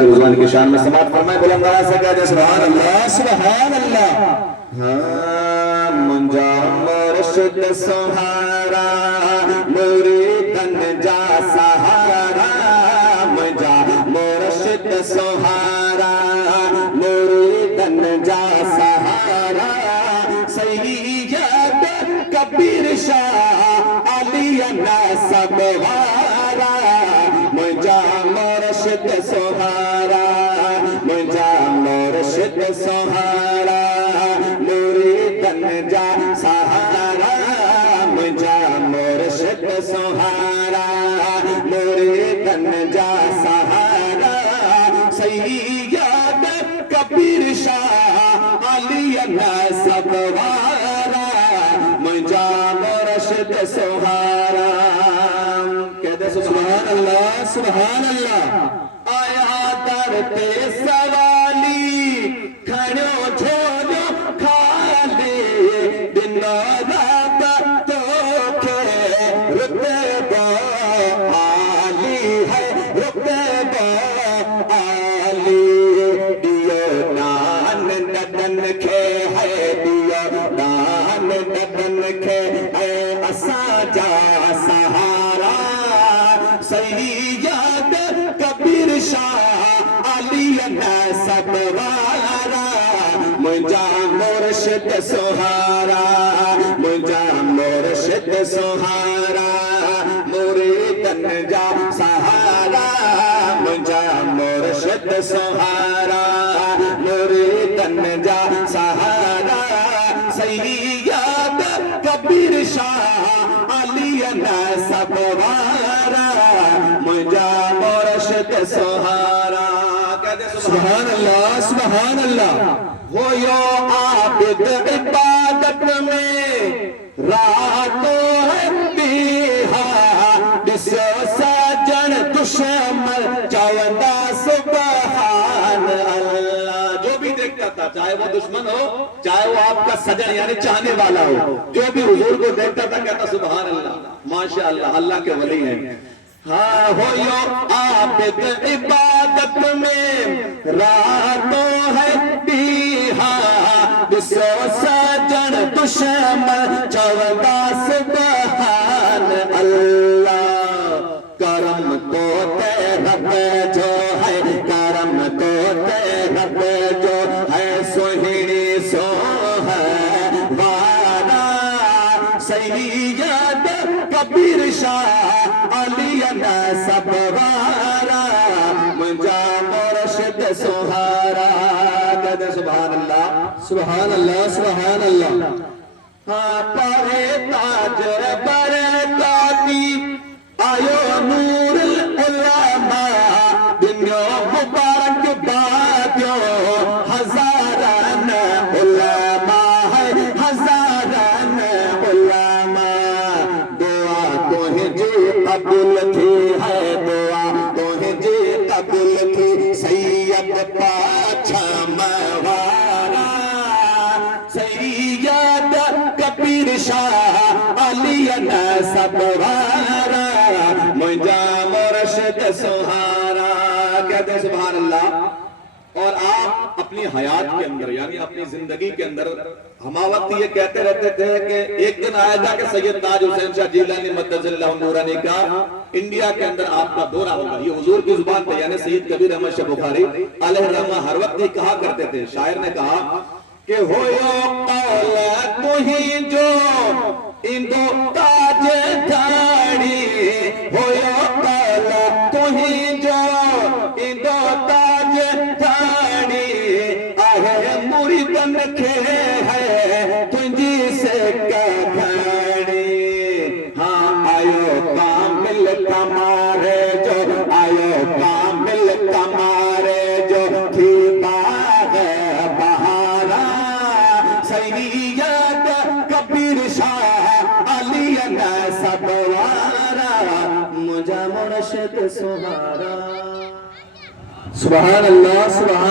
احمد رضوان کی شان میں سماعت فرمائے، بلند آواز سے کہہ دیں سبحان اللہ سبحان اللہ۔ ہاں منجا مرشد سہارا مریدن جا سہارا، منجا مرشد سہارا مریدن جا سہارا، سید کبیر شاہ علی نسب وارا، منجا مرشد سہارا منجا مرشد سہارا مریدن جا سہارا، منجا مرشد سہارا مریدن جا سہارا، سید کبیر شاہ علی نسب وارا، منجا مرشد سہارا۔ کہتے سبحان اللہ سبحان اللہ۔ آیا در تے سوالی کھڑو جھولو کھالے، دنوں رات تو کے رتبہ عالی ہے، رتبہ عالی، دیو نان ندن کھے ہے، دیو نان ندن کھے اے اسا جا سہارا، سید کبیر شاہ علی نسب وارا، منجا مرشد سہارا منجا مرشد سہارا مریدن جا سہارا، منجا مرشد سہارا مریدن جا سہارا، سید کبیر شاہ علی نسب وارا، منجا مرشد سہارا۔ کہتے سبحان اللہ سبحان اللہ۔ ہو یو عابد عبادت میں راتوں ہے بسو ساجن دشمن چودہ سبحان اللہ۔ جو بھی دیکھتا تھا چاہے وہ دشمن ہو چاہے وہ آپ کا سجن یعنی چاہنے والا ہو، جو بھی حضور کو دیکھتا تھا کہتا سبحان اللہ ماشاءاللہ، اللہ کے ولی ہیں۔ ہاں ہو یو عابد عبادت میں راتوں ہے بسو ساجن دشمن چودہ سبحان اللہ۔ کرم تو تیرا جو ہے، کرم تو تیرا جو ہے، سوہنی سو ہے وارا، سید کبیر شاہ علی نسب وارا، منجا مرشد سہارا۔ کہتے سبحان اللہ سبحان اللہ سبحان اللہ۔ ہاں پارے تاج برکاتی آیو نور العلماء، دنیا مبارک بادیو ہزاران علماء ہے، ہزاران علماء، دعا تمہیں جی قبول تھی ہے، دعا تمہیں جی قبول تھی، سید پاچھا موارا، سید کبیر شاہ علی نسب وارا، منجا مرشد سہارا۔ کہتے ہیں سبحان اللہ۔ اور آپ اپنی حیات کے اندر یعنی اپنی زندگی کے اندر ہما وقت یہ کہتے رہتے تھے کہ ایک دن آیا تھا کہ سید تاج حسین شاہ جیلانی مقدس اللہ نورانی کا انڈیا کے اندر آپ کا دورہ ہوگا۔ یہ حضور کی زبان پہ یعنی سید کبیر احمد شاہ بخاری علیہ الرحمہ ہر وقت یہ کہا کرتے تھے، شاعر نے کہا کہ ہویو قول تہی جو اندو تاج دھاڑی، ہویو قول تہی جو اندو تاج دھاڑی، آہے مریدن کھے ہے تنجی سے کبھاڑی، ہاں آیو کامل کمارے جو، آیو کامل کمارے جو تھی باغ بہارا، سید کبیر شاہ علی نسب وارا، منجا مرشد سہارا۔ سبحان اللہ سبحان